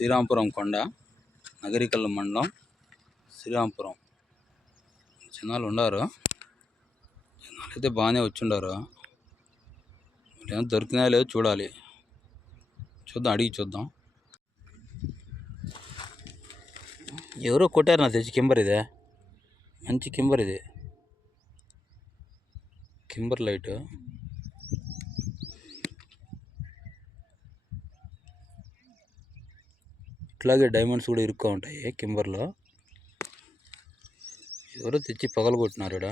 శ్రీరాంపురం కొండ నగరికల్ మండలం శ్రీరాంపురం. జనాలు ఉండారు? జనాలు అయితే బాగానే వచ్చిండారు? ఏమైనా దొరికినాయో లేదో చూడాలి. చూద్దాం అడిగి చూద్దాం. ఎవరో కొట్టారు నాకు తెచ్చి కింబర్ ఇదే. మంచి కింబర్ ఇది. కింబర్ లైట్. ఇట్లాగే డైమండ్స్ కూడా ఇరుక్గా ఉంటాయి కింబర్లో ఎవరో తెచ్చి పగలు కొట్టినారు ఇక్కడ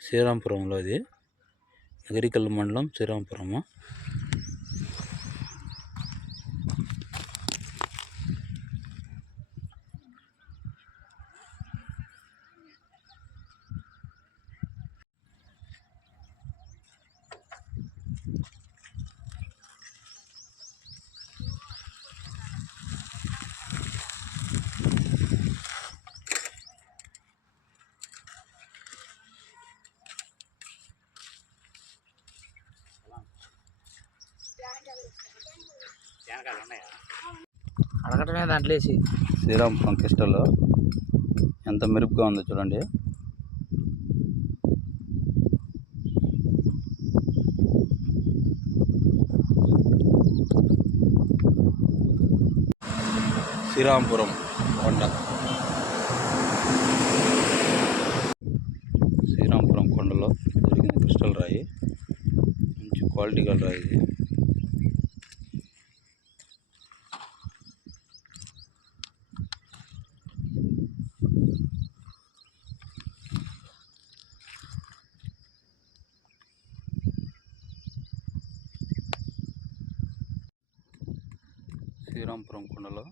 శ్రీరాంపురంలో అది నగరికల్ మండలం శ్రీరాంపురము అడగటమే దాంట్లో వేసి. శ్రీరాంపురం క్రిస్టల్లో ఎంత మెరుపుగా ఉందో చూడండి. శ్రీరాంపురం కొండ. శ్రీరాంపురం కొండలో దొరికిన క్రిస్టల్ రాయి మంచి క్వాలిటీ గల రాయి ఇది. శ్రీరాంపురం కొండలో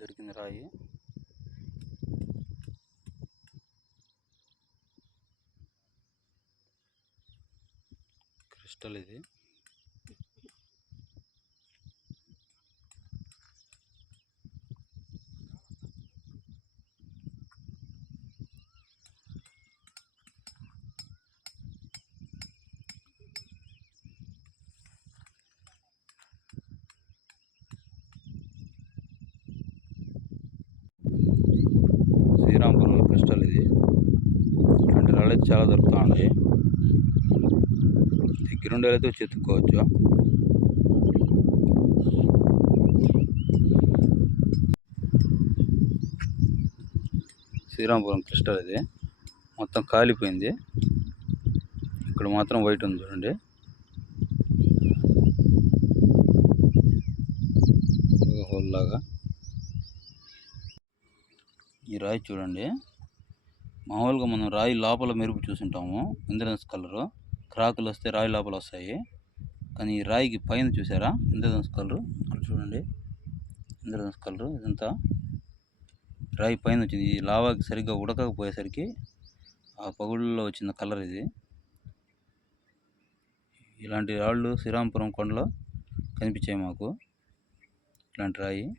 దొరికింది రాయి. క్రిస్టల్ ఇది శ్రీరాంపురం క్రిస్టల్ ఇది ఇలాంటి అయితే చాలా దొరుకుతూ ఉన్నాయి దగ్గరుండి అయితే వచ్చి శ్రీరాంపురం క్రిస్టల్ ఇది. మొత్తం కాలిపోయింది. ఇక్కడ మాత్రం వైట్ ఉంది చూడండి. హోల్ లాగా. ఈ రాయి చూడండి. మామూలుగా మనం రాయి లోపల మెరుపు చూసుంటాము. ఇంద్రధనుస్ కలరు. క్రాకులు వస్తే రాయి లోపల వస్తాయి. కానీ ఈ రాయికి పైన చూసారా? ఇంద్రధనుస్ కలరు. ఇక్కడ చూడండి. ఇంద్రధనుస్ కలరు. ఇదంతా రాయి పైన వచ్చింది. ఈ లావాకి సరిగ్గా ఉడకకపోయేసరికి ఆ పగుళ్ళలో వచ్చిన కలర్ ఇది. ఇలాంటి రాళ్ళు శ్రీరాంపురం కొండలో కనిపించాయి మాకు. ఇలాంటి రాయి.